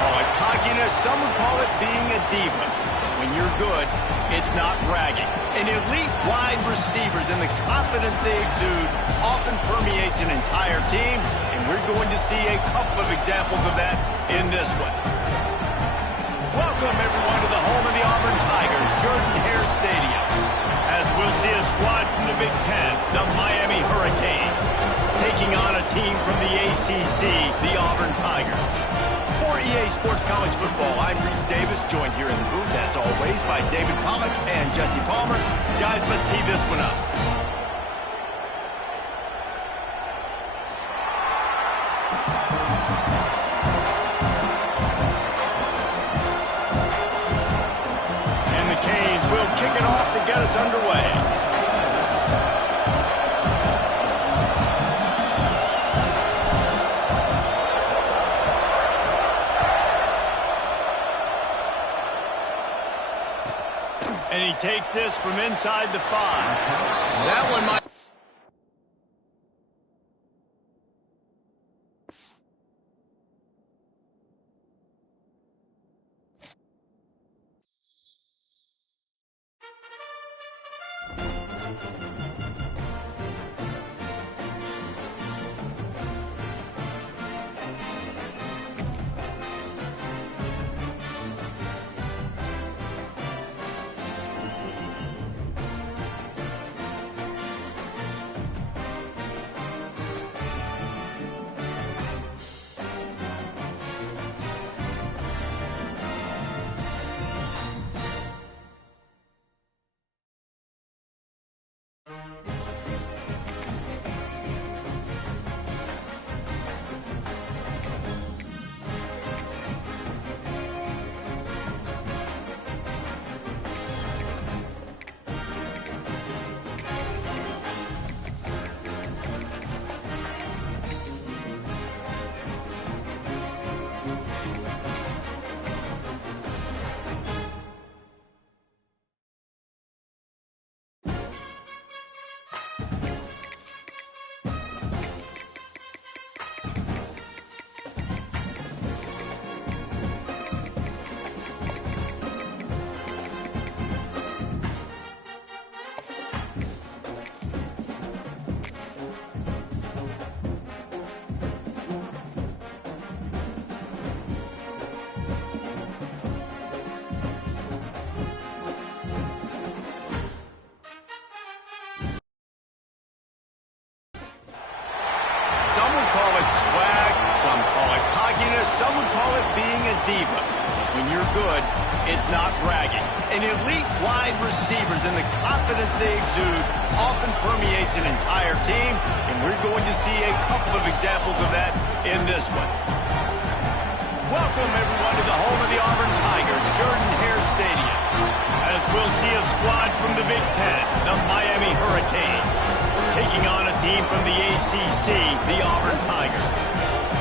call it cockiness. Some would call it being a diva. When you're good, it's not bragging. And elite wide receivers and the confidence they exude often permeates an entire team, and we're going to see a couple of examples of that in this one. Welcome, everyone, to the home of the Auburn Tigers, Jordan-Hare Stadium. As we'll see a squad from the Big Ten, the Miami Hurricanes, taking on a team from the ACC, the Auburn Tigers. For EA Sports College Football, I'm Reese Davis, joined here in the booth, as always, by David Pollack and Jesse Palmer. Guys, let's tee this one up. And the Canes will kick it off to get us underway. And he takes this from inside the 5. That one might... Some would call it swag, some call it cockiness, some would call it being a diva. When you're good, it's not bragging. And elite wide receivers and the confidence they exude often permeates an entire team, and we're going to see a couple of examples of that in this one. Welcome, everyone, to the home of the Auburn Tigers, Jordan-Hare Stadium. As we'll see a squad from the Big Ten, the Miami Hurricanes, taking on a team from the ACC, the Auburn Tigers.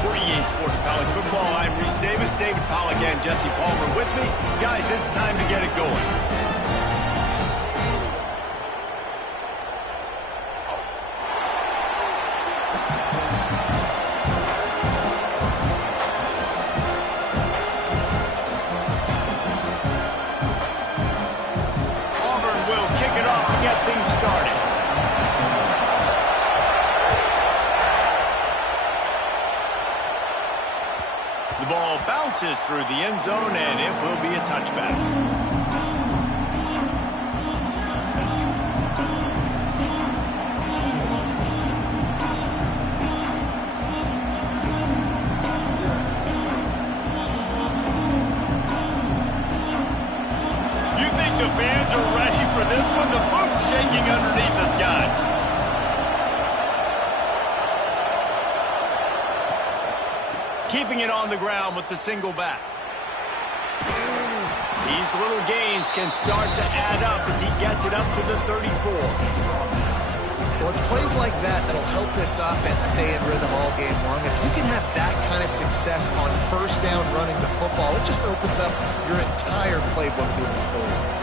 For EA Sports College Football, I'm Reese Davis, David Pollack and Jesse Palmer with me. Guys, it's time to get it going. The ball bounces through the end zone, and it will be a touchback. You think the fans are ready for this one? The booth's shaking underneath us, guys. Keeping it on the ground with the single back. These little gains can start to add up as he gets it up to the 34. Well, it's plays like that that'll help this offense stay in rhythm all game long. If you can have that kind of success on first down running the football, it just opens up your entire playbook moving forward.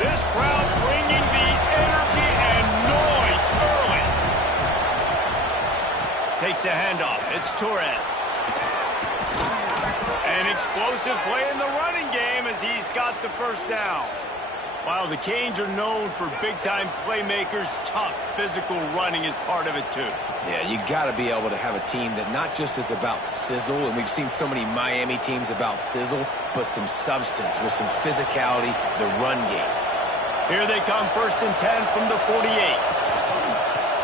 This crowd bringing the energy and noise early. takes the handoff. It's Torres. An explosive play in the running game as he's got the first down. While the Canes are known for big-time playmakers, tough physical running is part of it too. Yeah, you got to be able to have a team that not just is about sizzle, and we've seen so many Miami teams about sizzle, but some substance with some physicality, the run game. Here they come, 1st and 10 from the 48.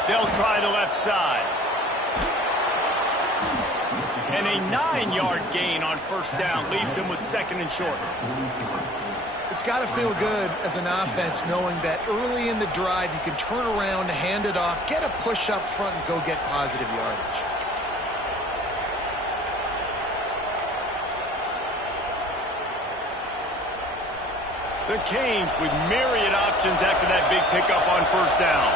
They'll try the left side. And a 9-yard gain on 1st down leaves them with 2nd and short. It's got to feel good as an offense knowing that early in the drive you can turn around, hand it off, get a push up front, and go get positive yardage. The Canes with myriad options after that big pickup on 1st down.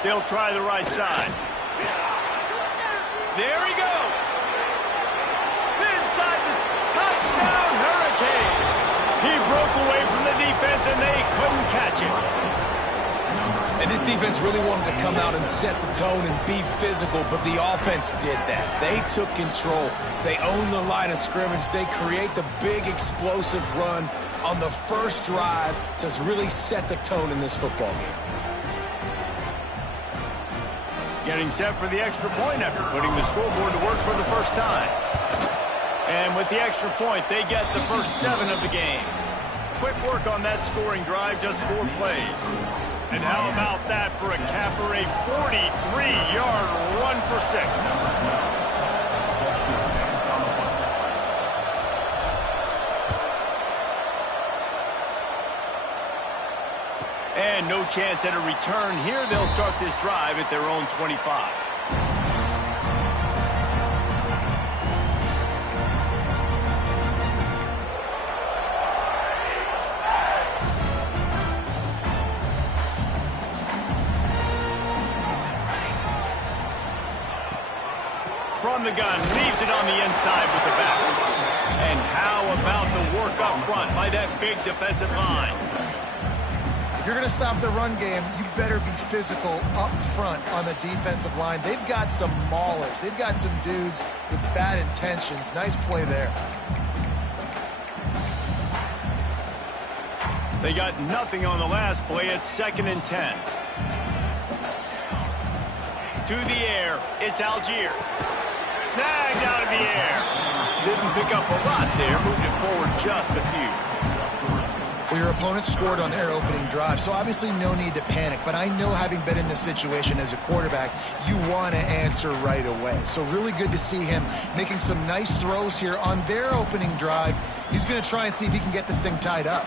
They'll try the right side. There he goes. Inside the touchdown Hurricane. He broke away from the defense and they couldn't catch him. And this defense really wanted to come out and set the tone and be physical, but the offense did that. They took control. They owned the line of scrimmage. They create the big explosive run on the first drive to really set the tone in this football game. Getting set for the extra point after putting the scoreboard to work for the first time. And with the extra point, they get the first 7 of the game. Quick work on that scoring drive, just 4 plays. And how about that for a Cabaret 43-yard run for 6? And no chance at a return here. They'll start this drive at their own 25. From the gun, leaves it on the inside with the back. And how about the work up front by that big defensive line? If you're going to stop the run game, you better be physical up front on the defensive line. They've got some maulers. They've got some dudes with bad intentions. Nice play there. They got nothing on the last play. It's 2nd and 10. To the air, it's Algier. Snagged out of the air. Didn't pick up a lot there. Moved it forward just a few. Well, your opponent scored on their opening drive, so obviously no need to panic. But I know, having been in this situation as a quarterback, you want to answer right away. So really good to see him making some nice throws here on their opening drive. He's going to try and see if he can get this thing tied up.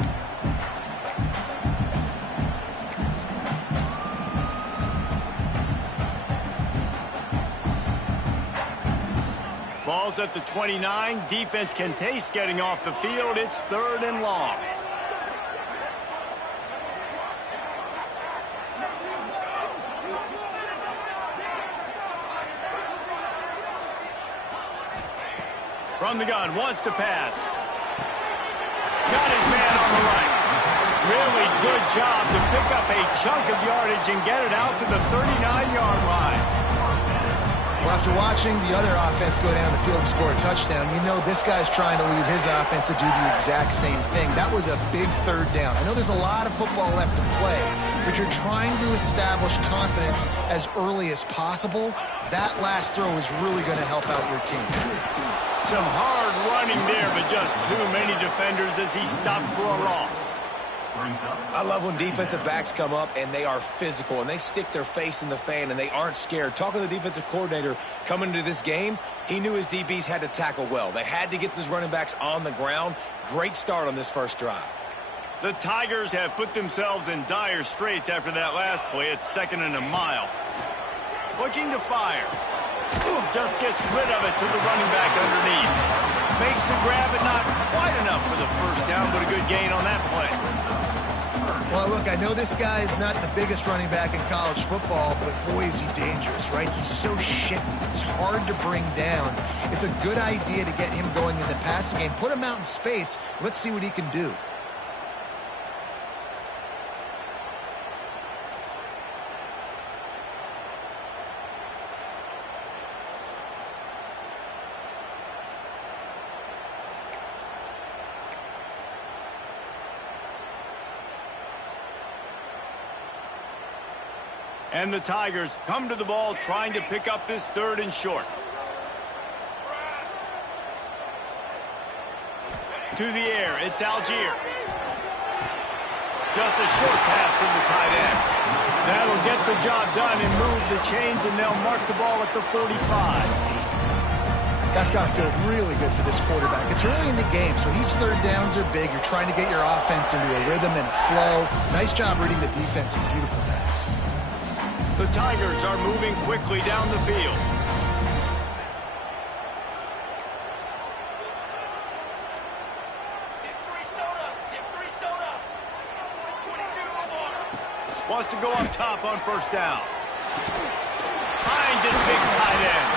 Ball's at the 29. Defense can taste getting off the field. It's 3rd and long. From the gun, wants to pass. Got his man on the right. Really good job to pick up a chunk of yardage and get it out to the 39-yard line. Well, after watching the other offense go down the field and score a touchdown, you know this guy's trying to lead his offense to do the exact same thing. That was a big 3rd down. I know there's a lot of football left to play, but you're trying to establish confidence as early as possible. That last throw is really going to help out your team. Some hard running there, but just too many defenders as he stopped for a loss. I love when defensive backs come up and they are physical and they stick their face in the fan and they aren't scared. Talking to the defensive coordinator coming into this game, he knew his DBs had to tackle well. They had to get these running backs on the ground. Great start on this first drive. The Tigers have put themselves in dire straits after that last play. It's 2nd and a mile. Looking to fire. Just gets rid of it to the running back underneath. Makes the grab, but not quite enough for the first down, but a good gain on that play. Well, look, I know this guy's not the biggest running back in college football, but boy, is he dangerous, right? He's so shifty. He's hard to bring down. It's a good idea to get him going in the passing game. Put him out in space. Let's see what he can do. And the Tigers come to the ball trying to pick up this 3rd and short. To the air, it's Algier. Just a short pass to the tight end. That'll get the job done and move the chains, and they'll mark the ball at the 45. That's got to feel really good for this quarterback. It's early in the game, so these 3rd downs are big. You're trying to get your offense into a rhythm and a flow. Nice job reading the defense and beautiful pass. The Tigers are moving quickly down the field. Wants to go up top on 1st down. Finds his big tight end.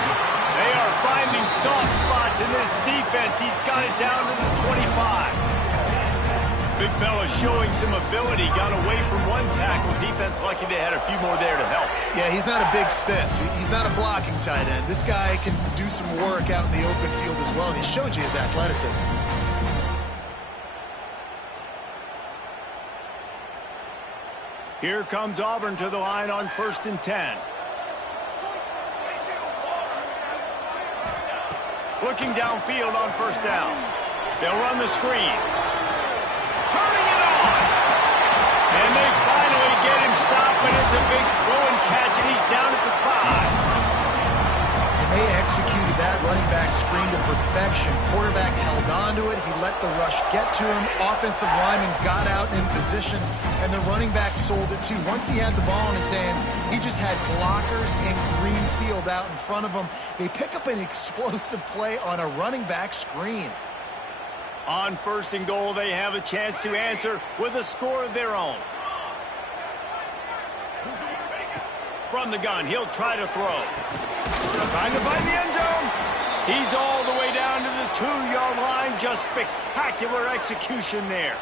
They are finding soft spots in this defense. He's got it down to the 25. Big fella showing some ability. Got away from one tackle. Defense lucky they had a few more there to help. Yeah, he's not a big stiff. He's not a blocking tight end. This guy can do some work out in the open field as well, and he showed you his athleticism. Here comes Auburn to the line on 1st and 10. Looking downfield on 1st down. They'll run the screen. Turning it on. And they finally get him stopped, but it's a big throw and catch, and he's down at the 5. And they executed that running back screen to perfection. Quarterback held on to it. He let the rush get to him. Offensive lineman got out in position, and the running back sold it too. Once he had the ball in his hands, he just had blockers and green field out in front of him. They pick up an explosive play on a running back screen. On 1st and goal, they have a chance to answer with a score of their own. From the gun, he'll try to throw. Trying to find the end zone. He's all the way down to the 2-yard line. Just spectacular execution there.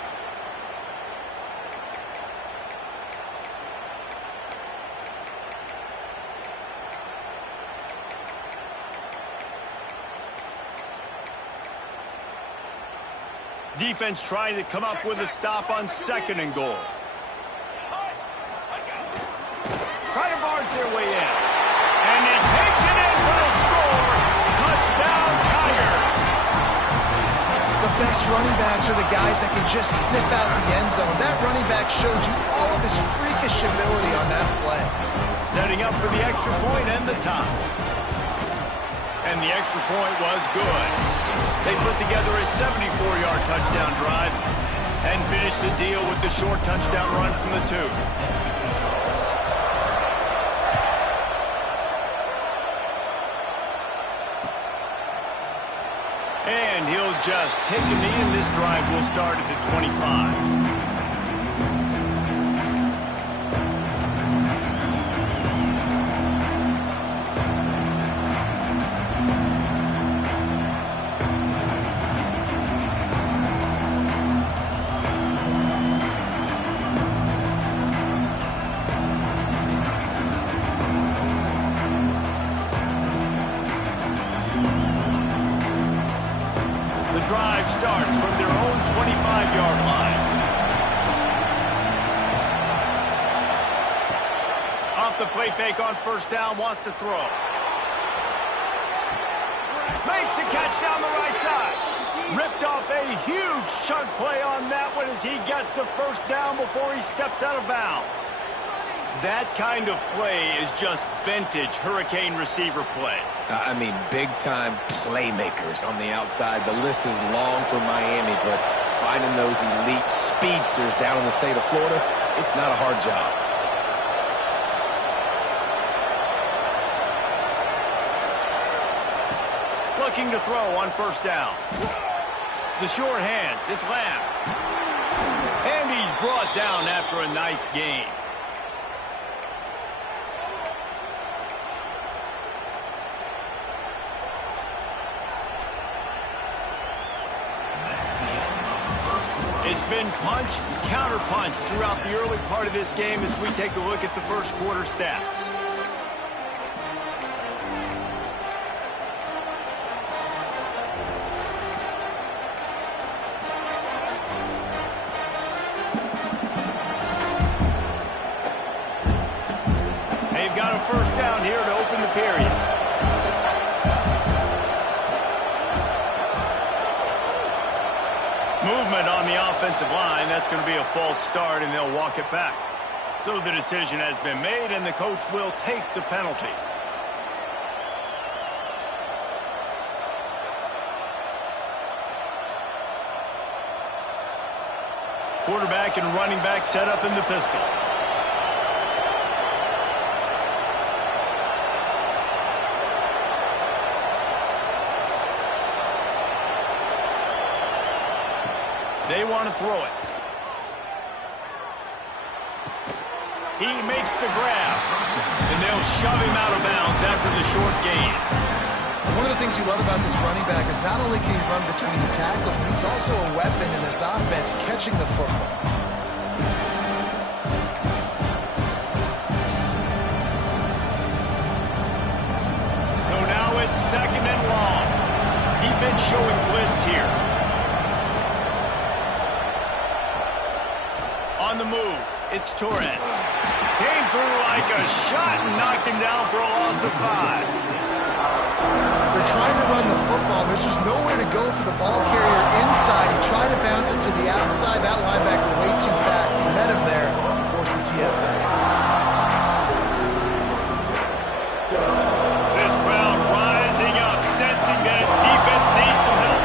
Defense trying to come up with a stop on 2nd and goal. Try to barge their way in. And he takes it in for the score. Touchdown, Tiger. The best running backs are the guys that can just snip out the end zone. That running back showed you all of his freakish ability on that play. Setting up for the extra point and the tie. And the extra point was good. They put together a 74-yard touchdown drive and finished the deal with the short touchdown run from the 2. And he'll just take a knee, and this drive will start at the 25. Drive starts from their own 25-yard line. Off the play fake on 1st down, wants to throw. Makes the catch down the right side. Ripped off a huge chunk play on that one as he gets the 1st down before he steps out of bounds. That kind of play is just vintage Hurricane receiver play. I mean, big-time playmakers on the outside. The list is long for Miami, but finding those elite speedsters down in the state of Florida, it's not a hard job. Looking to throw on 1st down. The short hands, it's Lamb. And he's brought down after a nice gain. It's been punch, counter-punch throughout the early part of this game as we take a look at the 1st quarter stats. movement on the offensive line. That's going to be a false start, and they'll walk it back. So the decision has been made, and the coach will take the penalty. Quarterback and running back set up in the pistol. They want to throw it. He makes the grab, and they'll shove him out of bounds after the short gain. One of the things you love about this running back is not only can he run between the tackles, but he's also a weapon in this offense catching the football. So now it's 2nd and long. Defense showing blitz here. On the move, it's Torres. Came through like a shot and knocked him down for a loss of 5. They're trying to run the football. There's just nowhere to go for the ball carrier inside. He tried to bounce it to the outside. That linebacker way too fast. He met him there and forced the TFA. This crowd rising up, sensing that its defense needs some help.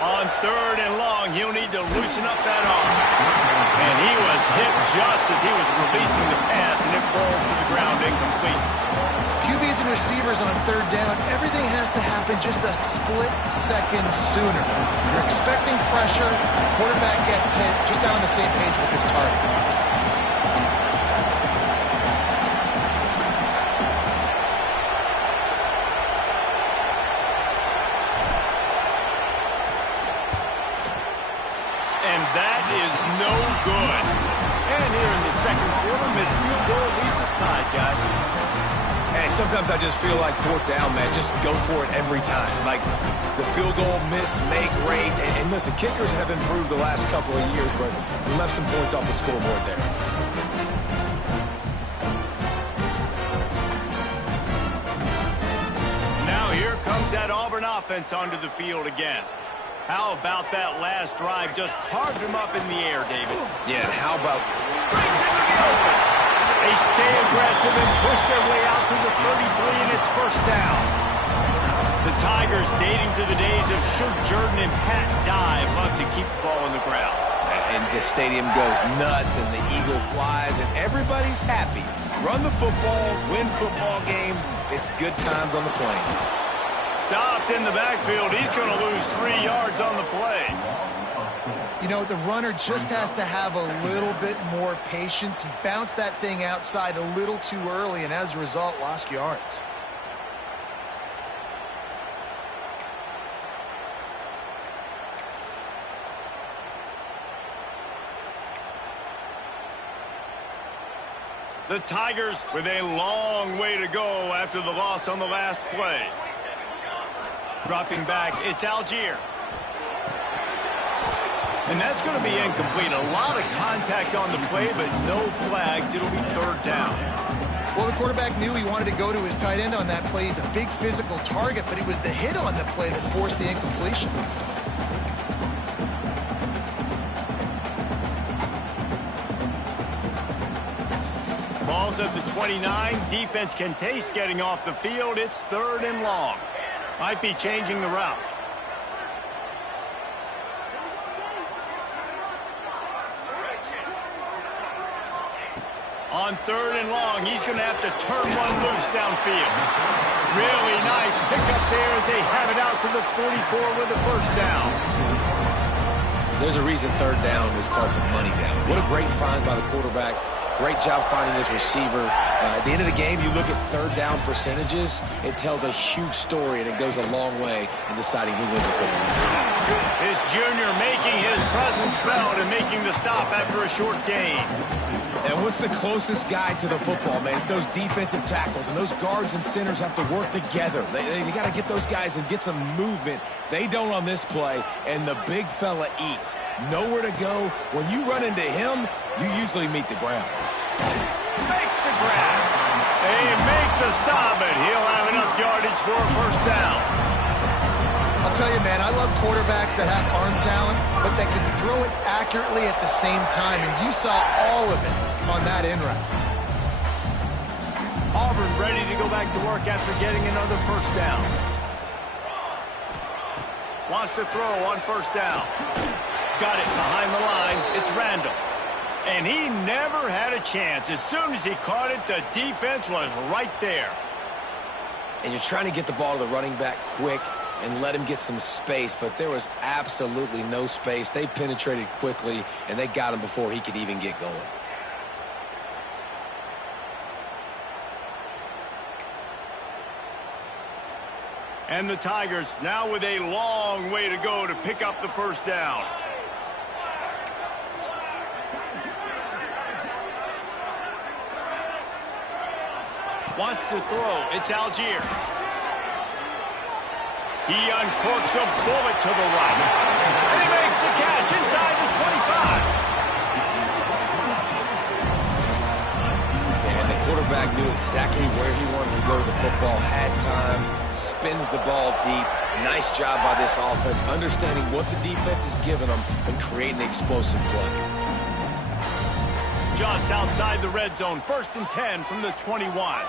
On 3rd and long, he'll need to loosen up that arm. And he was hit just as he was releasing the pass, and it falls to the ground incomplete. QBs and receivers on 3rd down, everything has to happen just a split second sooner. You're expecting pressure, the quarterback gets hit, just not on the same page with his target. That is no good. And here in the 2nd quarter, missed field goal leaves us tied, guys. Hey, sometimes I just feel like 4th down, man. Just go for it every time. Like the field goal miss, make rate. And listen, kickers have improved the last couple of years, but we left some points off the scoreboard there. Now here comes that Auburn offense onto the field again. How about that last drive? Just carved him up in the air, David. Yeah, how about... Brings him to the open. They stay aggressive and push their way out to the 33, and it's 1st down. The Tigers, dating to the days of Shug Jordan and Pat Dye, love to keep the ball on the ground. And the stadium goes nuts, and the eagle flies, and everybody's happy. Run the football, win football games. It's good times on the plains. Stopped in the backfield. He's going to lose 3 yards on the play. You know, the runner just has to have a little bit more patience. He bounced that thing outside a little too early, and as a result, lost yards. The Tigers with a long way to go after the loss on the last play. Dropping back, it's Algier. And that's going to be incomplete. A lot of contact on the play, but no flags. It'll be 3rd down. Well, the quarterback knew he wanted to go to his tight end on that play. He's a big physical target, but it was the hit on the play that forced the incompletion. Ball's at the 29. Defense can taste getting off the field. It's 3rd and long. Might be changing the route. On 3rd and long, he's going to have to turn one loose downfield. Really nice pickup there as they have it out to the 44 with the 1st down. There's a reason 3rd down is called the money down. What a great find by the quarterback. Great job finding this receiver. At the end of the game, you look at 3rd down percentages. It tells a huge story, and it goes a long way in deciding who wins a football game. This junior making his presence felt and making the stop after a short gain. And what's the closest guy to the football, man? It's those defensive tackles, and those guards and centers have to work together. They got to get those guys and get some movement. They don't on this play, and the big fella eats. Nowhere to go. When you run into him, you usually meet the ground. grab. They make the stop, and he'll have enough yardage for a first down. I'll tell you, man, I love quarterbacks that have arm talent, but that can throw it accurately at the same time, and you saw all of it on that in route. Auburn ready to go back to work after getting another first down. Wants to throw on first down. Got it behind the line. It's Randall. And he never had a chance. As soon as he caught it, the defense was right there. And you're trying to get the ball to the running back quick and let him get some space, but there was absolutely no space. They penetrated quickly, and they got him before he could even get going. And the Tigers now with a long way to go to pick up the first down. Wants to throw. It's Algier. He uncorks a bullet to the right. And he makes the catch inside the 25. And the quarterback knew exactly where he wanted to go to the football, had time, spins the ball deep. Nice job by this offense, understanding what the defense is giving them and creating an explosive play. Just outside the red zone, 1st and 10 from the 21.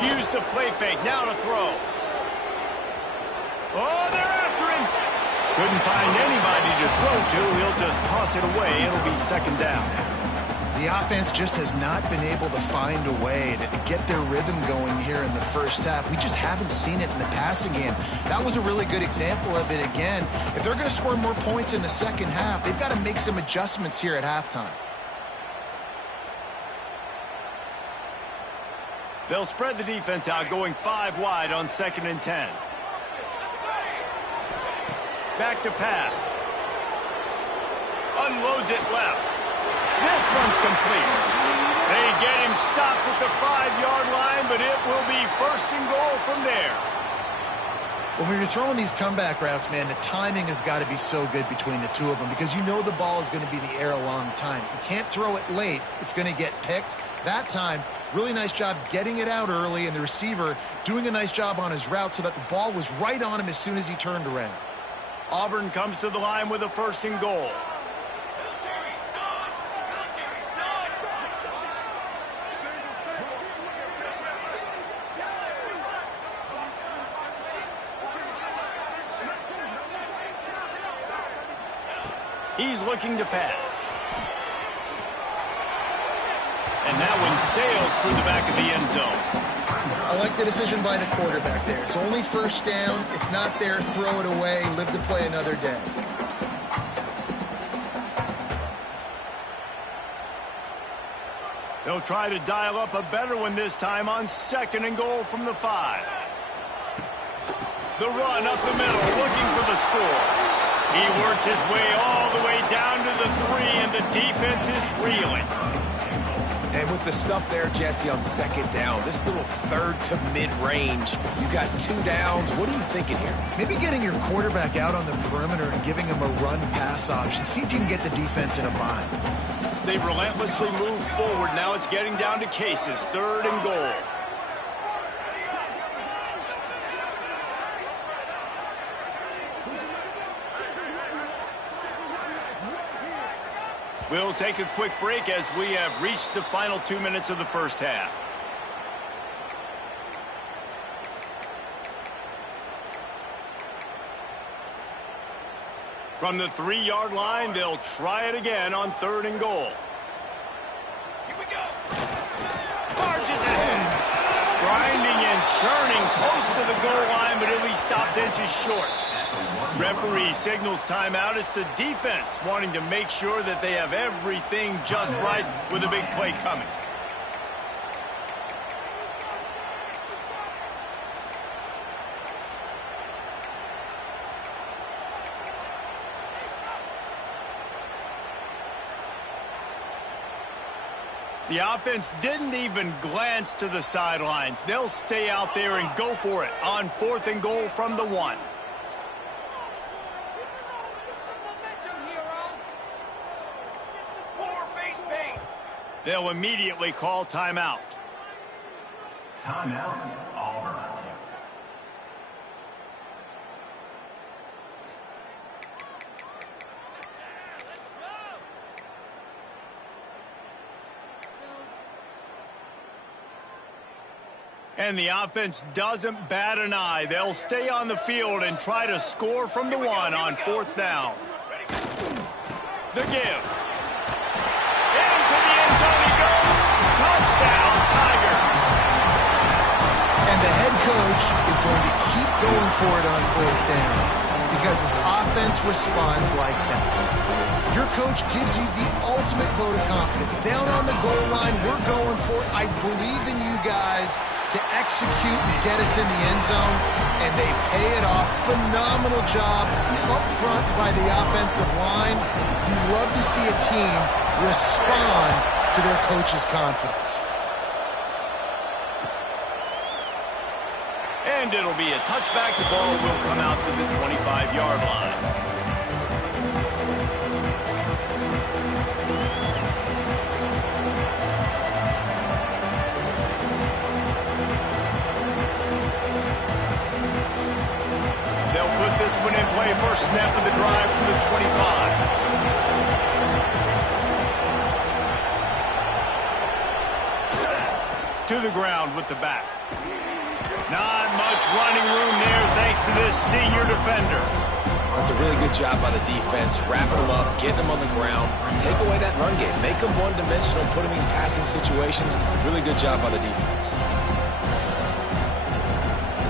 Use the play fake, now to throw. Oh, they're after him. Couldn't find anybody to throw to. He'll just toss it away. It'll be second down. The offense just has not been able to find a way to get their rhythm going here in the first half. We just haven't seen it in the passing game. That was a really good example of it again. If they're going to score more points in the second half, they've got to make some adjustments here at halftime. They'll spread the defense out, going 5 wide on 2nd and 10. Back to pass. Unloads it left. This one's complete. They get him stopped at the 5-yard line, but it will be 1st and goal from there. When you're throwing these comeback routes, man, the timing has got to be so good between the two of them because you know the ball is going to be in the air a long time. You can't throw it late. It's going to get picked. That time, really nice job getting it out early, and the receiver doing a nice job on his route so that the ball was right on him as soon as he turned around. Auburn comes to the line with a 1st and goal. He's looking to pass. And that one sails through the back of the end zone. I like the decision by the quarterback there. It's only 1st down. It's not there. Throw it away. Live to play another day. They'll try to dial up a better one this time on 2nd and goal from the 5. The run up the middle, looking for the score. He works his way all the way down to the 3, and the defense is reeling. And with the stuff there, Jesse, on 2nd down, this little 3rd to mid-range, you got 2 downs. What are you thinking here? Maybe getting your quarterback out on the perimeter and giving him a run-pass option. See if you can get the defense in a bind. They relentlessly move forward. Now it's getting down to cases. 3rd and goal. We'll take a quick break as we have reached the final 2 minutes of the first half. From the 3-yard line, they'll try it again on 3rd and goal. Here we go. Marches ahead. Grinding and churning close to the goal line, but he'll be stopped inches short. Referee signals timeout. It's the defense wanting to make sure that they have everything just right with a big play coming. The offense didn't even glance to the sidelines. They'll stay out there and go for it on 4th and goal from the 1. They'll immediately call timeout. Timeout, Auburn. And the offense doesn't bat an eye. They'll stay on the field and try to score from the one on 4th down. The give. Into the end zone he goes. Touchdown, Tigers. And the head coach is going to keep going for it on 4th down because his offense responds like that. Your coach gives you the ultimate vote of confidence. Down on the goal line, we're going for it. I believe in you guys to execute and get us in the end zone, and they pay it off. Phenomenal job up front by the offensive line. You love to see a team respond to their coach's confidence. And it'll be a touchback. The ball will come out to the 25-yard line. This one in play, first snap of the drive from the 25. To the ground with the back. Not much running room there thanks to this senior defender. That's a really good job by the defense, wrapping them up, getting them on the ground, take away that run game, make them one-dimensional, put them in passing situations. Really good job by the defense.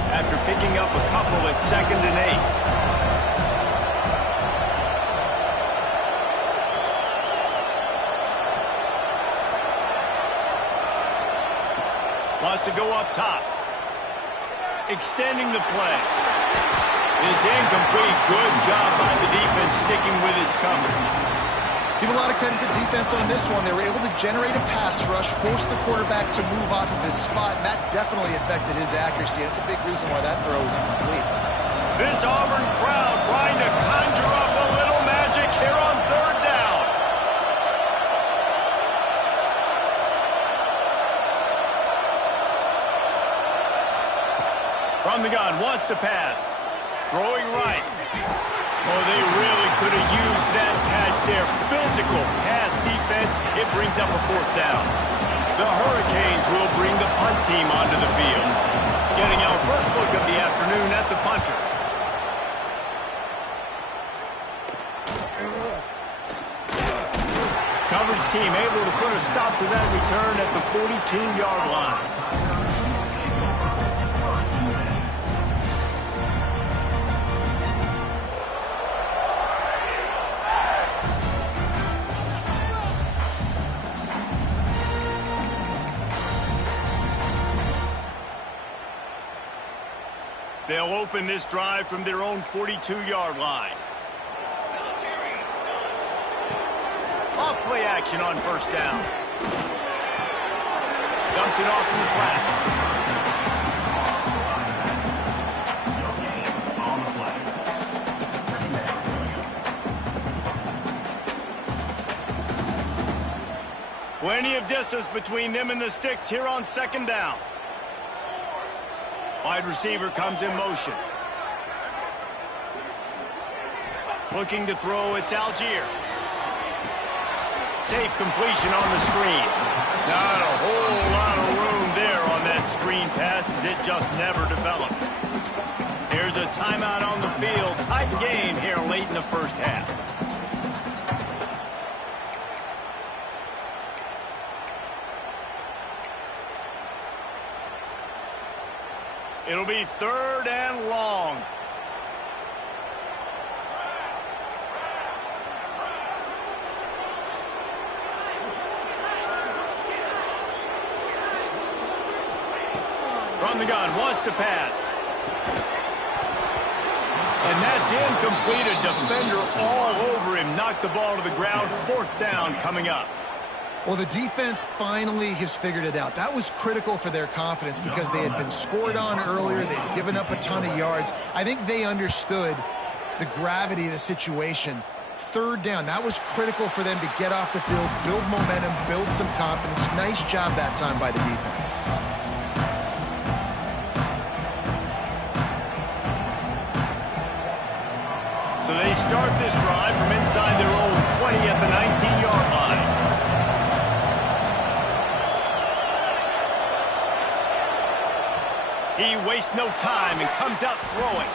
After picking up a couple at 2nd and 8. Wants to go up top. Extending the play. It's incomplete. Good job by the defense sticking with its coverage. Give a lot of credit to the defense on this one. They were able to generate a pass rush, force the quarterback to move off of his spot, and that definitely affected his accuracy. That's a big reason why that throw was incomplete. This Auburn crowd trying to conjure up a little magic here on 3rd down. From the gun, wants to pass. Throwing right. Oh, they really could have used that catch there. Physical pass defense. It brings up a 4th down. The Hurricanes will bring the punt team onto the field. Getting our first look of the afternoon at the punter. Coverage team able to put a stop to that return at the 42-yard line. They'll open this drive from their own 42-yard line. Off play action on 1st down. Dumps it off in the flats. Plenty of distance between them and the sticks here on 2nd down. Wide receiver comes in motion. Looking to throw, it's Algier. Safe completion on the screen. Not a whole lot of room there on that screen pass as it just never developed. Here's a timeout on the field. Tight game here late in the 1st half. It'll be 3rd and long. From the gun, wants to pass. And that's incomplete. A defender all over him. Knocked the ball to the ground. 4th down coming up. Well, the defense finally has figured it out. That was critical for their confidence because they had been scored on earlier. They'd given up a ton of yards. I think they understood the gravity of the situation. third down. That was critical for them to get off the field, build momentum, build some confidence. Nice job that time by the defense. So they start this drive from inside their own 20 at the 19-yard line. He wastes no time and comes out throwing.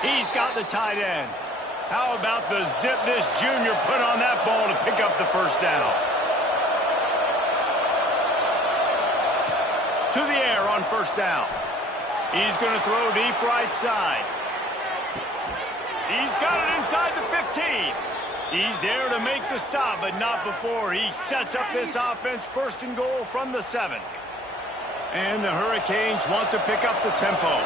He's got the tight end. How about the zip this junior put on that ball to pick up the first down? To the air on first down. He's going to throw deep right side. He's got it inside the 15. He's there to make the stop, but not before he sets up this offense first and goal from the 7. And the Hurricanes want to pick up the tempo.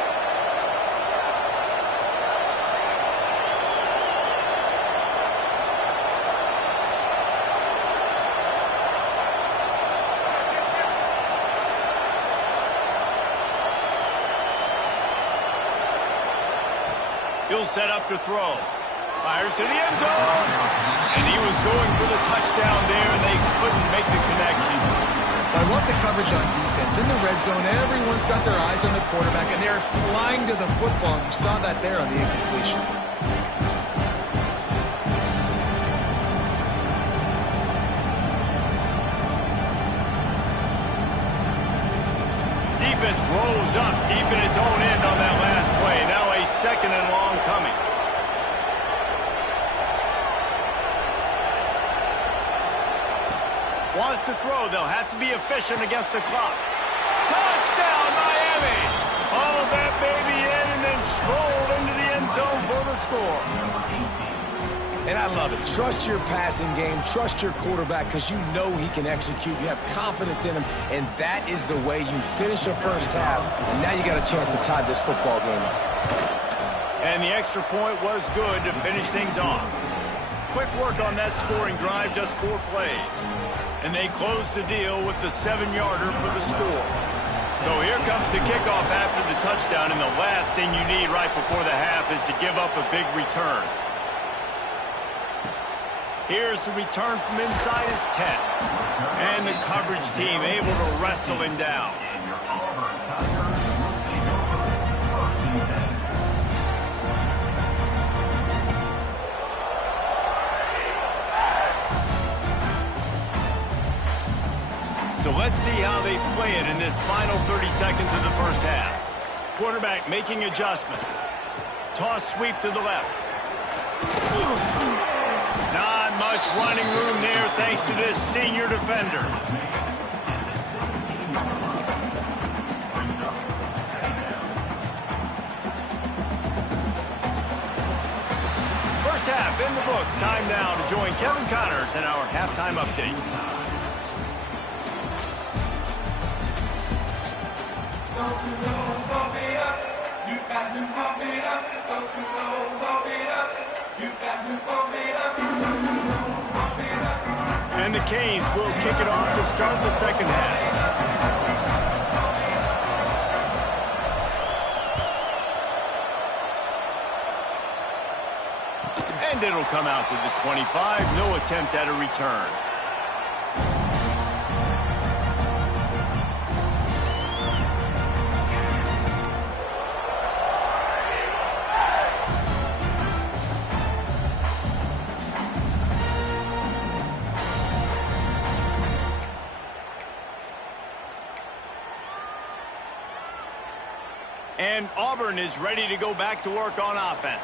He'll set up to throw. Fires to the end zone. And he was going for the touchdown there, and they couldn't make the connection. I love the coverage on defense. In the red zone, everyone's got their eyes on the quarterback, and they're flying to the football. And you saw that there on the incompletion. Defense rose up deep in its own end on that last play. Now a second and long coming. Wants to throw. They'll have to be efficient against the clock. Touchdown, Miami! Hauled that baby in and then strolled into the end zone for the score. And I love it. Trust your passing game. Trust your quarterback because you know he can execute. You have confidence in him, and that is the way you finish a first half. And now you got a chance to tie this football game up. And the extra point was good to finish things off. Quick work on that scoring drive, just 4 plays. And they close the deal with the 7-yarder for the score. So here comes the kickoff after the touchdown, and the last thing you need right before the half is to give up a big return. Here's the return from inside his 10. And the coverage team able to wrestle him down. So let's see how they play it in this final 30 seconds of the first half. Quarterback making adjustments. Toss sweep to the left. Not much running room there thanks to this senior defender. First half in the books. Time now to join Kevin Connors in our halftime update. And the Canes will kick it off to start the second half. And it'll come out to the 25. No attempt at a return. And Auburn is ready to go back to work on offense.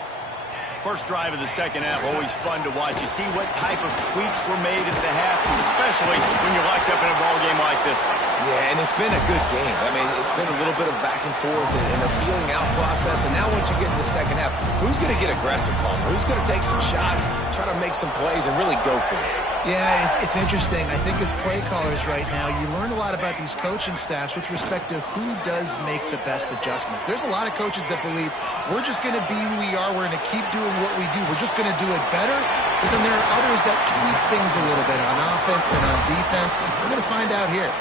First drive of the second half, always fun to watch. You see what type of tweaks were made at the half, especially when you're locked up in a ball game like this one. Yeah, and it's been a good game. I mean, it's been a little bit of back and forth and a feeling out process. And now once you get in the second half, who's going to get aggressive, Palmer? Who's going to take some shots, try to make some plays, and really go for it? Yeah, it's interesting. I think as play callers right now, you learn a lot about these coaching staffs with respect to who does make the best adjustments. There's a lot of coaches that believe we're just going to be who we are. We're going to keep doing what we do. We're just going to do it better. But then there are others that tweak things a little bit on offense and on defense. We're going to find out here.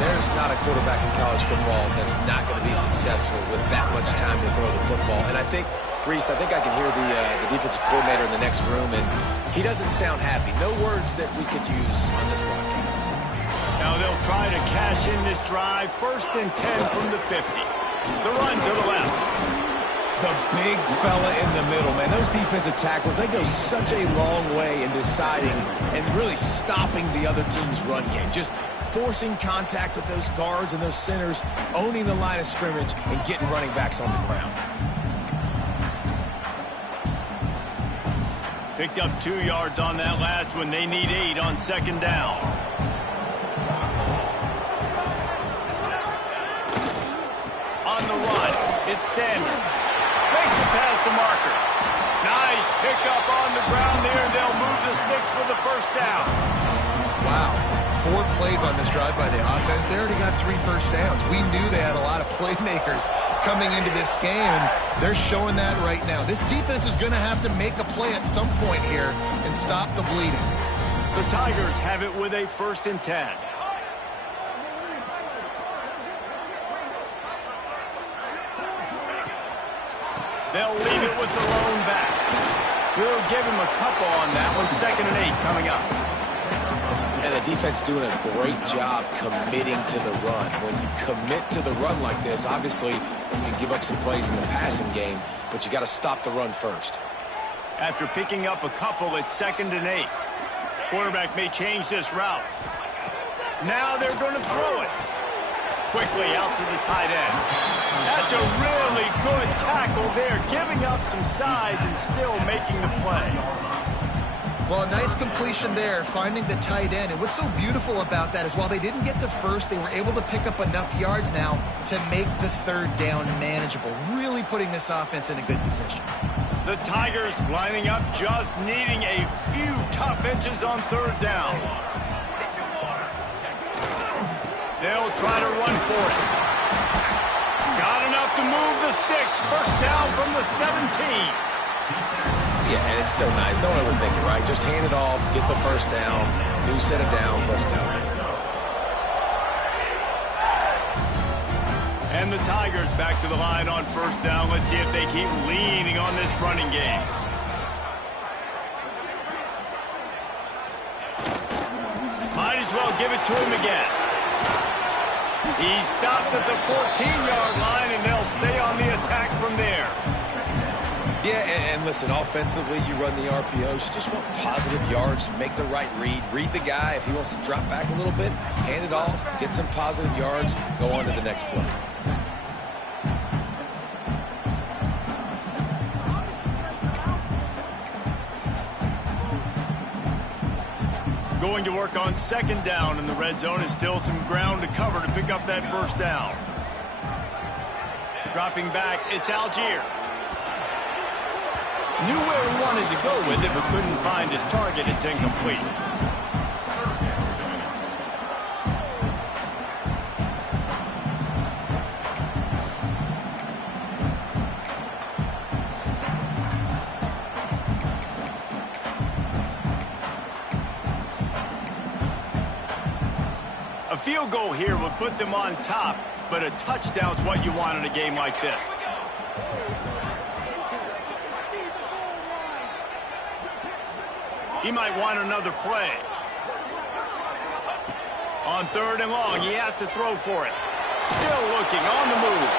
There's not a quarterback in college football that's not going to be successful with that much time to throw the football. And I think Reese, I think I can hear the defensive coordinator in the next room, and he doesn't sound happy. No words that we could use on this broadcast. Now they'll try to cash in this drive. 1st and 10 from the 50. The run to the left. The big fella in the middle, man. Those defensive tackles, they go such a long way in deciding and really stopping the other team's run game. Just forcing contact with those guards and those centers, owning the line of scrimmage, and getting running backs on the ground. Picked up 2 yards on that last one. They need 8 on 2nd down. On the run, it's Sanders. Makes it past the marker. Nice pickup on the ground there. They'll move the sticks with the 1st down. Wow. 4 plays on this drive by the offense. They already got 3 first downs. We knew they had a lot of playmakers coming into this game, and they're showing that right now. This defense is going to have to make a play at some point here and stop the bleeding. The Tigers have it with a 1st and 10. They'll leave it with the lone back. We'll give him a couple on that one. 2nd and 8 coming up. And the defense doing a great job committing to the run. When you commit to the run like this, obviously you can give up some plays in the passing game, but you got to stop the run first. After picking up a couple, it's 2nd and 8. Quarterback may change this route. Now they're going to throw it. Quickly out to the tight end. That's a really good tackle there, giving up some size and still making the play. Well, a nice completion there, finding the tight end. And what's so beautiful about that is while they didn't get the first, they were able to pick up enough yards now to make the 3rd down manageable, really putting this offense in a good position. The Tigers lining up, just needing a few tough inches on 3rd down. They'll try to run for it. Got enough to move the sticks. 1st down from the 17. Yeah, and it's so nice. Don't overthink it, right? Just hand it off, get the 1st down, new set of downs, let's go. And the Tigers back to the line on 1st down. Let's see if they keep leaning on this running game. Might as well give it to him again. He stopped at the 14-yard line, and they'll stay on the attack from there. Yeah, and listen, offensively, you run the RPOs. You just want positive yards, make the right read the guy. If he wants to drop back a little bit, hand it off, get some positive yards, go on to the next play. Going to work on 2nd down in the red zone, and still some ground to cover to pick up that 1st down. Dropping back, it's Algier. Knew where he wanted to go with it, but couldn't find his target. It's incomplete. A field goal here would put them on top, but a touchdown's what you want in a game like this. He might want another play. On 3rd and long, he has to throw for it. Still looking, on the move.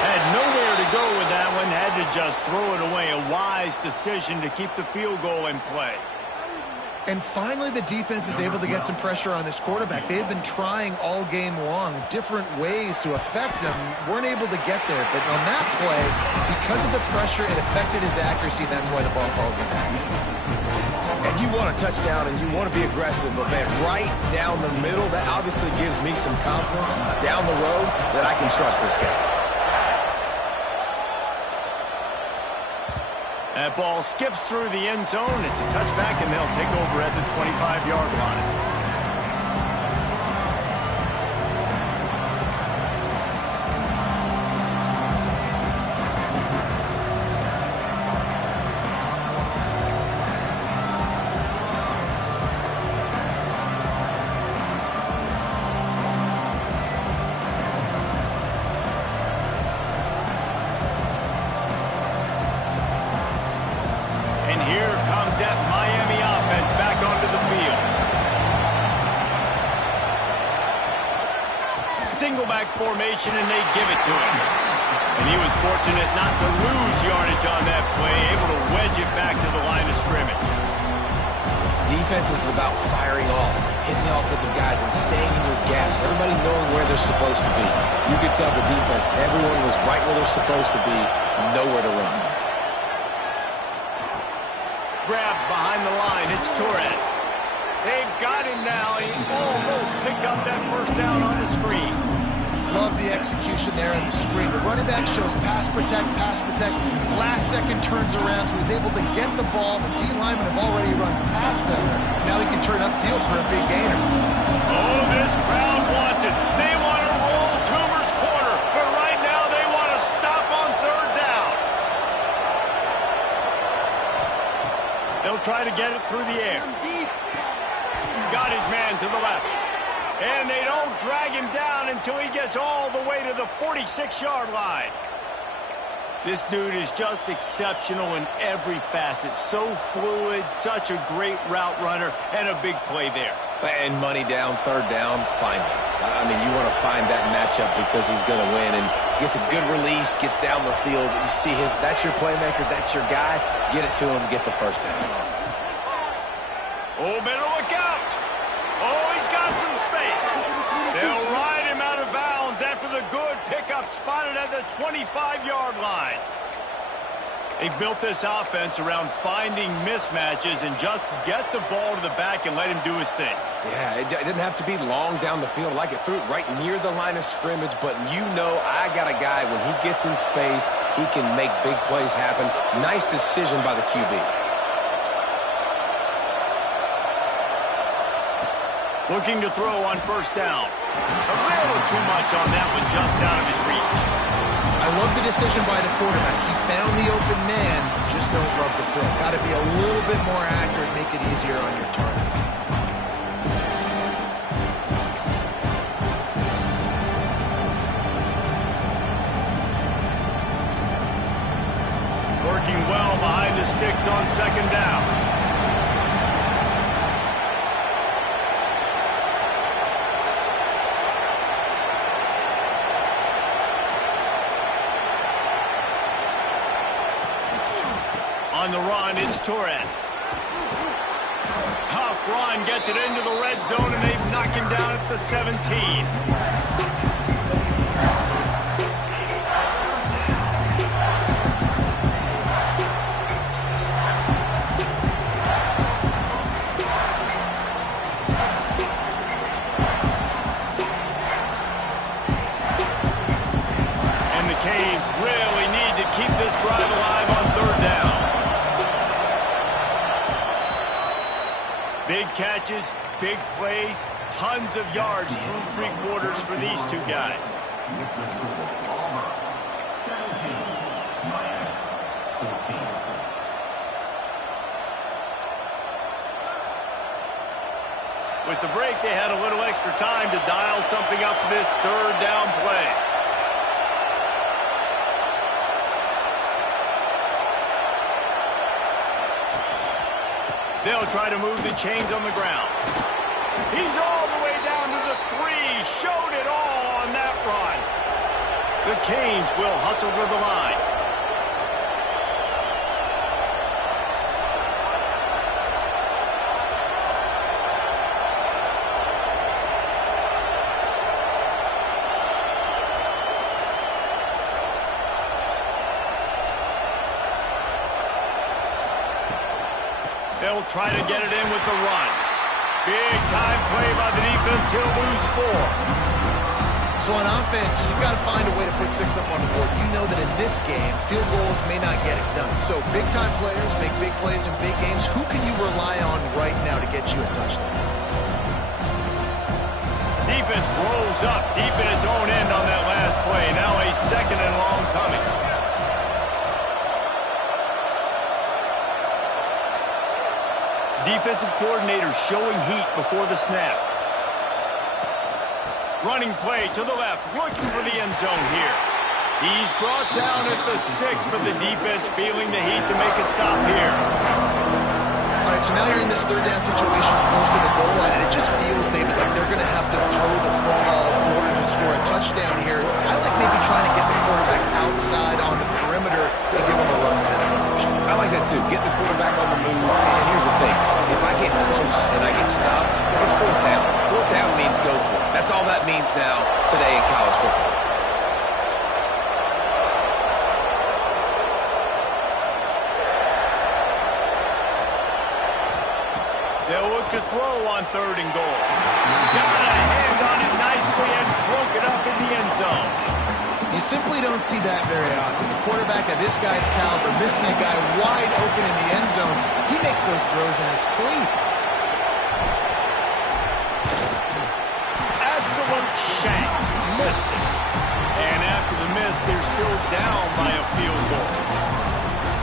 Had nowhere to go with that one, had to just throw it away. A wise decision to keep the field goal in play. And finally, the defense is able to get some pressure on this quarterback. They had been trying all game long different ways to affect him. Weren't able to get there. But on that play, because of the pressure, it affected his accuracy. That's why the ball falls in. And you want a touchdown and you want to be aggressive, but man, right down the middle, that obviously gives me some confidence down the road that I can trust this guy. That ball skips through the end zone. It's a touchback, and they'll take over at the 25-yard line. And here comes that Miami offense back onto the field. Single back formation, and they give it to him. And he was fortunate not to lose yardage on that play, able to wedge it back to the line of scrimmage. Defense is about firing off, hitting the offensive guys, and staying in your gaps. Everybody knowing where they're supposed to be. You could tell the defense, everyone was right where they're supposed to be, nowhere to run. Grabbed behind the line, it's Torres. They've got him now. He almost picked up that first down on the screen. Love the execution there on the screen. The running back shows pass protect, pass protect. Last second turns around, so he's able to get the ball. The D linemen have already run past him. Now he can turn upfield for a big gainer. Oh, this crowd wants it. They want to roll Toomer's corner, but right now they want to stop on third down. They'll try to get it through the air. Got his man to the left. And they don't drag him down until he gets all the way to the 46-yard line. This dude is just exceptional in every facet. So fluid, such a great route runner, and a big play there. And money down, third down, find him. I mean, you want to find that matchup because he's going to win. And gets a good release, gets down the field. You see that's your playmaker, that's your guy. Get it to him, get the first down. Oh, better look out. Oh, he's got some space. They'll ride him out of bounds after the good pickup spotted at the 25-yard line. They've built this offense around finding mismatches and just get the ball to the back and let him do his thing. Yeah, it didn't have to be long down the field. Like it threw it right near the line of scrimmage, but you know I got a guy, when he gets in space, he can make big plays happen. Nice decision by the QB. Looking to throw on first down. A little too much on that one, just out of his reach. I love the decision by the quarterback. He found the open man, just don't love the throw. Got to be a little bit more accurate, make it easier on your target. Working well behind the sticks on second down. On the run, it's Torres. Tough run, gets it into the red zone, and they've knocked him down at the 17. And the Canes really need to keep this drive alive on third down. Big catches, big plays, tons of yards through three quarters for these two guys. With the break, they had a little extra time to dial something up for this third down play. They'll try to move the chains on the ground. He's all the way down to the 3. Showed it all on that run. The Canes will hustle to the line. They'll try to get it in with the run. Big time play by the defense. He'll lose 4. So on offense, you've got to find a way to put 6 up on the board. You know that in this game, field goals may not get it done. So big-time players make big plays in big games. Who can you rely on right now to get you a touchdown? Defense rolls up deep in its own end on that last play. Now a second and long coming. Defensive coordinator showing heat before the snap. Running play to the left, looking for the end zone here. He's brought down at the 6, but the defense feeling the heat to make a stop here. All right, so now you're in this third down situation close to the goal line, and it just feels, David, like they're going to have to throw the football in order to score a touchdown here. I like maybe trying to get the quarterback outside on the perimeter to give him a run pass option. I like that too. Get the quarterback on the move. And here's the thing. If I get close and I get stopped, it's fourth down. Fourth down means go for it. That's all that means now today in college football. They'll look to throw on 3rd and goal. Got a hand on it nicely and broke it up in the end zone. You simply don't see that very often. The quarterback of this guy's caliber missing a guy wide open in the end zone. He makes those throws in his sleep. Absolute shank. Missed it. And after the miss, they're still down by a field goal.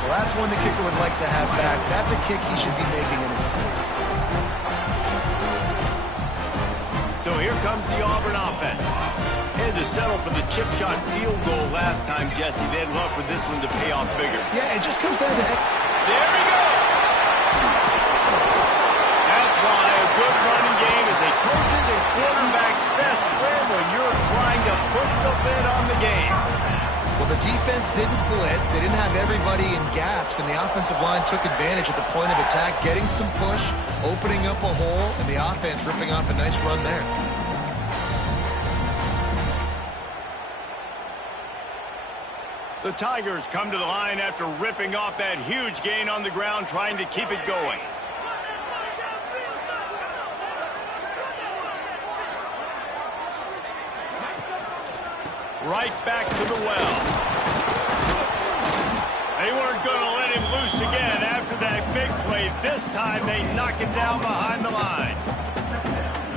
Well, that's one the kicker would like to have back. That's a kick he should be making in his sleep. So here comes the Auburn offense. Had to settle for the chip shot field goal last time, Jesse. They'd love for this one to pay off bigger. Yeah, it just comes down to... There he goes! That's why a good running game is a coach's and quarterback's best friend when you're trying to put the lid on the game. Well, the defense didn't blitz. They didn't have everybody in gaps, and the offensive line took advantage at the point of attack, getting some push, opening up a hole, and the offense ripping off a nice run there. The Tigers come to the line after ripping off that huge gain on the ground, trying to keep it going. Right back to the well. They weren't going to let him loose again after that big play. This time they knock him down behind the line.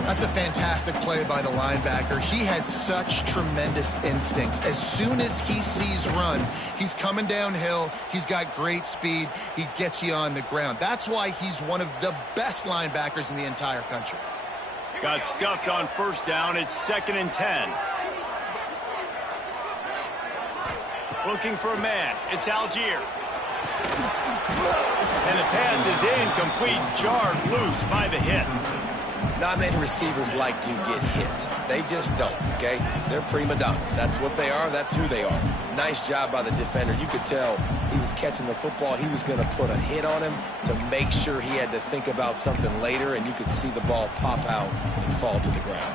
That's a fantastic play by the linebacker. He has such tremendous instincts. As soon as he sees run, he's coming downhill. He's got great speed. He gets you on the ground. That's why he's one of the best linebackers in the entire country. Got stuffed on 1st down. It's 2nd and 10. Looking for a man. It's Algier. And the pass is incomplete, jarred loose by the hit. Not many receivers like to get hit. They just don't, okay? They're prima donnas. That's what they are. That's who they are. Nice job by the defender. You could tell he was catching the football. He was going to put a hit on him to make sure he had to think about something later, and you could see the ball pop out and fall to the ground.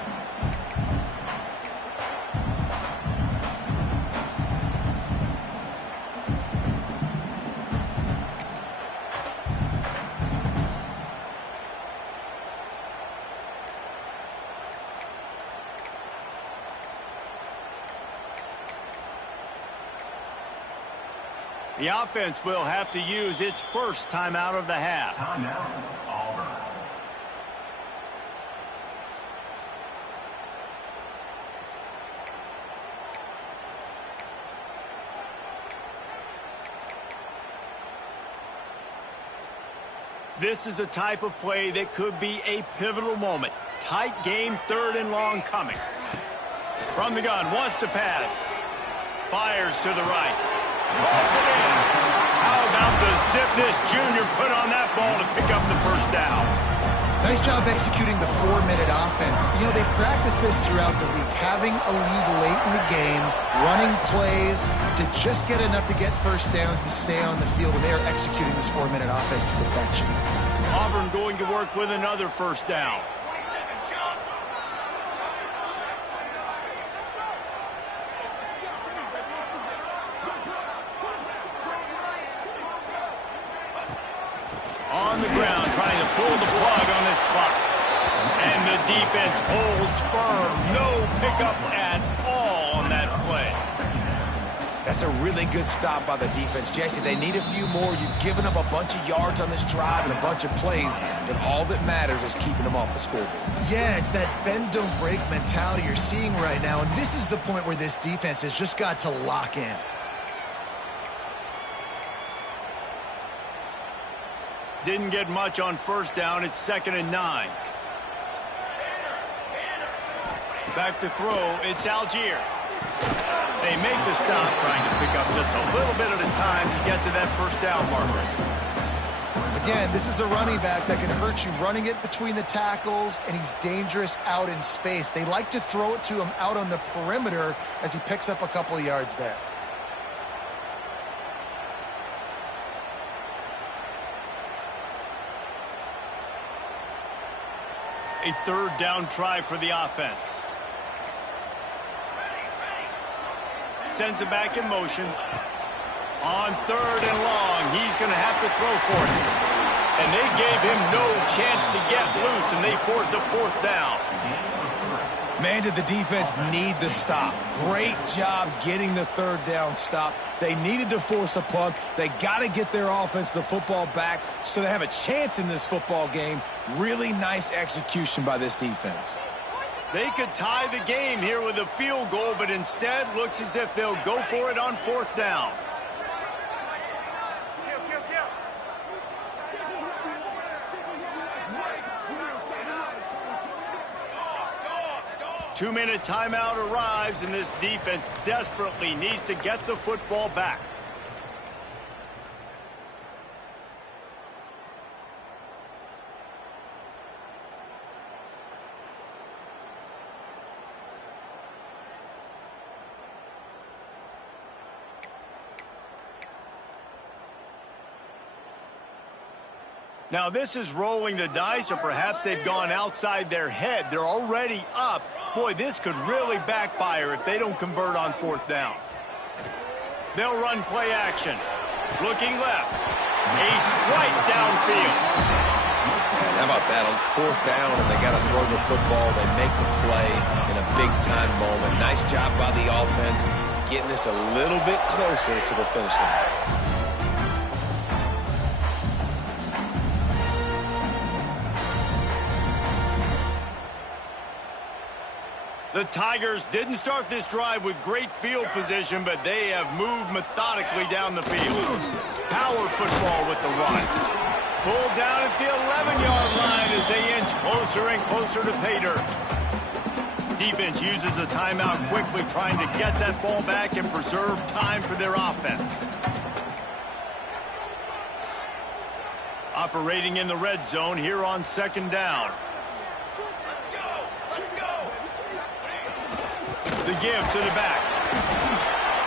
The offense will have to use its first timeout of the half. Timeout, Auburn. This is the type of play that could be a pivotal moment. Tight game, 3rd and long coming. From the gun, wants to pass. Fires to the right. Pulls it in. How about the zip this junior put on that ball to pick up the 1st down? Nice job executing the 4-minute offense. You know, they practice this throughout the week, having a lead late in the game, running plays to just get enough to get 1st downs to stay on the field, and they are executing this 4-minute offense to perfection. Auburn going to work with another 1st down. On the ground, trying to pull the plug on this clock. And the defense holds firm. No pickup at all on that play. That's a really good stop by the defense. Jesse, they need a few more. You've given up a bunch of yards on this drive and a bunch of plays, but all that matters is keeping them off the scoreboard. Yeah, it's that bend, don't break mentality you're seeing right now, and this is the point where this defense has just got to lock in. Didn't get much on 1st down. It's 2nd and 9. Back to throw. It's Algier. They make the stop, trying to pick up just a little bit at a time to get to that first down marker. Again, this is a running back that can hurt you running it between the tackles, and he's dangerous out in space. They like to throw it to him out on the perimeter as he picks up a couple of yards there. A third down try for the offense. Sends it back in motion. On third and long, he's going to have to throw for it. And they gave him no chance to get loose, and they force a fourth down. Man, did the defense need the stop. Great job getting the third down stop. They needed to force a punt. They got to get their offense the football back so they have a chance in this football game. Really nice execution by this defense. They could tie the game here with a field goal, but instead looks as if they'll go for it on fourth down. Two-minute timeout arrives, and this defense desperately needs to get the football back. Now, this is rolling the dice, or perhaps they've gone outside their head. They're already up. Boy, this could really backfire if they don't convert on fourth down. They'll run play action. Looking left. A strike downfield. How about that? On fourth down, and they got to throw the football. They make the play in a big-time moment. Nice job by the offense, getting this a little bit closer to the finish line. The Tigers didn't start this drive with great field position, but they have moved methodically down the field. Power football with the run. Pulled down at the 11-yard line as they inch closer and closer to pay dirt. Defense uses a timeout quickly, trying to get that ball back and preserve time for their offense. Operating in the red zone here on second down. The give to the back.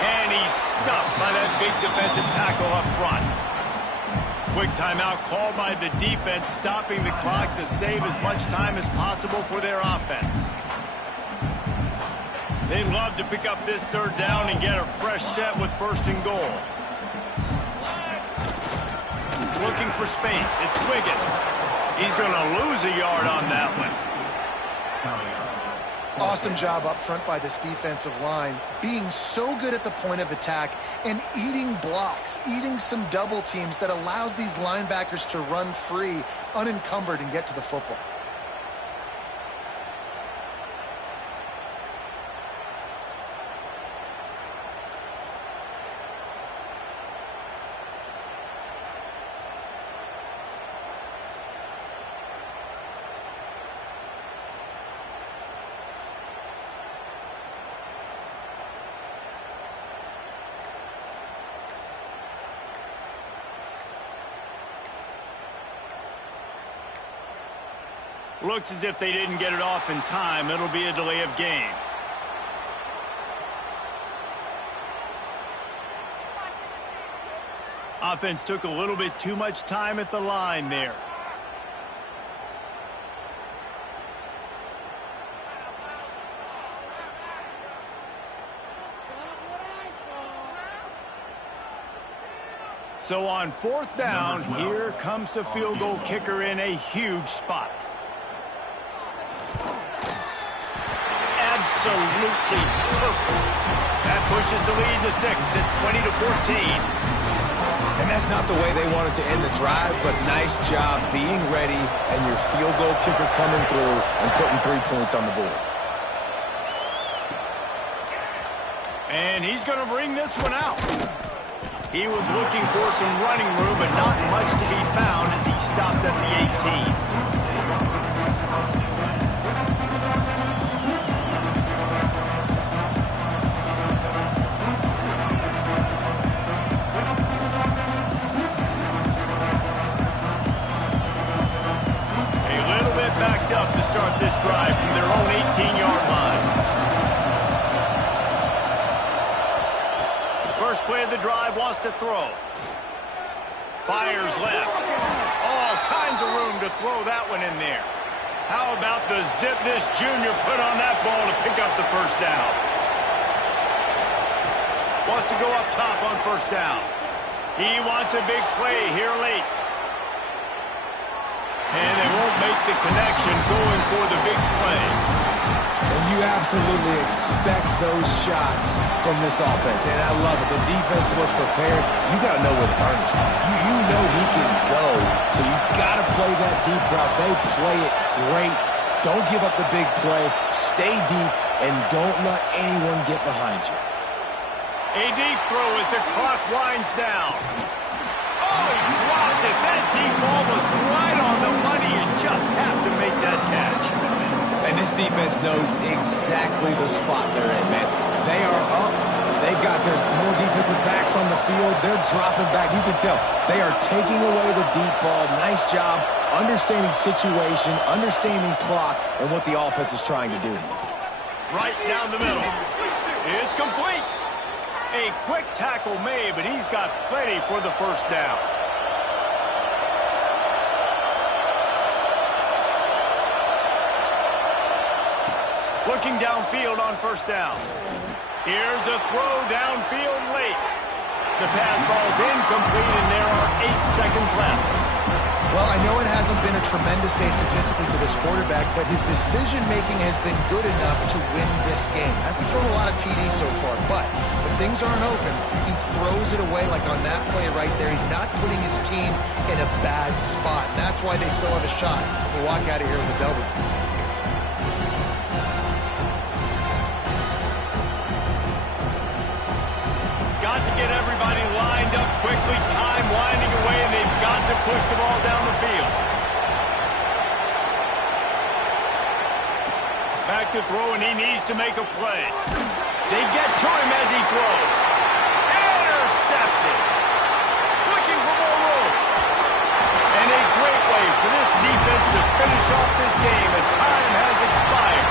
And he's stuffed by that big defensive tackle up front. Quick timeout called by the defense, stopping the clock to save as much time as possible for their offense. They'd love to pick up this third down and get a fresh set with first and goal. Looking for space. It's Wiggins. He's going to lose a yard on that one. Awesome job up front by this defensive line, being so good at the point of attack and eating blocks, eating some double teams that allows these linebackers to run free, unencumbered, and get to the football. Looks as if they didn't get it off in time. It'll be a delay of game. Offense took a little bit too much time at the line there. So on fourth down, here comes the field goal kicker in a huge spot. Absolutely perfect. That pushes the lead to 6 at 20-14. And that's not the way they wanted to end the drive, but nice job being ready and your field goal kicker coming through and putting 3 points on the board. And he's going to bring this one out. He was looking for some running room, but not much to be found as he stopped at the 18. Fires left. All kinds of room to throw that one in there. How about the zip this junior put on that ball to pick up the first down? Wants to go up top on first down. He wants a big play here late. And they won't make the connection going for the big play. And you absolutely expect those shots from this offense. And I love it. The defense was prepared. You got to know where the burners are. You know he can go. So you got to play that deep route. They play it great. Don't give up the big play. Stay deep and don't let anyone get behind you. A deep throw as the clock winds down. Oh, he dropped it. That deep ball was right on the money. You just have to make that catch. And this defense knows exactly the spot they're in, man. They are up. They've got their more defensive backs on the field. They're dropping back. You can tell they are taking away the deep ball. Nice job understanding situation, understanding clock, and what the offense is trying to do. Right down the middle. It's complete. A quick tackle made, but he's got plenty for the first down. Looking downfield on first down. Here's a throw downfield late. The pass falls incomplete, and there are 8 seconds left. Well, I know it hasn't been a tremendous day statistically for this quarterback, but his decision-making has been good enough to win this game. Hasn't thrown a lot of TDs so far, but when things aren't open, he throws it away like on that play right there. He's not putting his team in a bad spot, and that's why they still have a shot to walk out of here with a W. Got to get everybody lined up quickly, time winding away, and they've got to push the ball down the field. Back to throw, and he needs to make a play. They get to him as he throws. Intercepted. Looking for more room. And a great way for this defense to finish off this game as time has expired.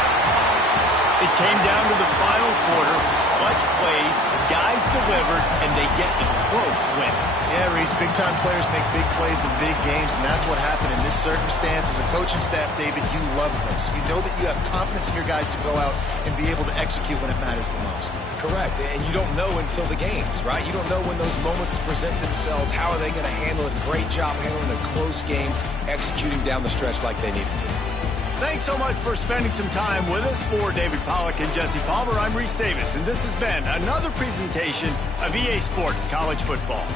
It came down to the final quarter. Clutch plays, guys delivered, and they get a close win. Yeah, Reese, big-time players make big plays in big games, and that's what happened in this circumstance. As a coaching staff, David, you love this. You know that you have confidence in your guys to go out and be able to execute when it matters the most. Correct, and you don't know until the games, right? You don't know when those moments present themselves. How are they going to handle it? Great job handling a close game, executing down the stretch like they needed to. Thanks so much for spending some time with us. For David Pollack and Jesse Palmer, I'm Reese Davis, and this has been another presentation of EA Sports College Football.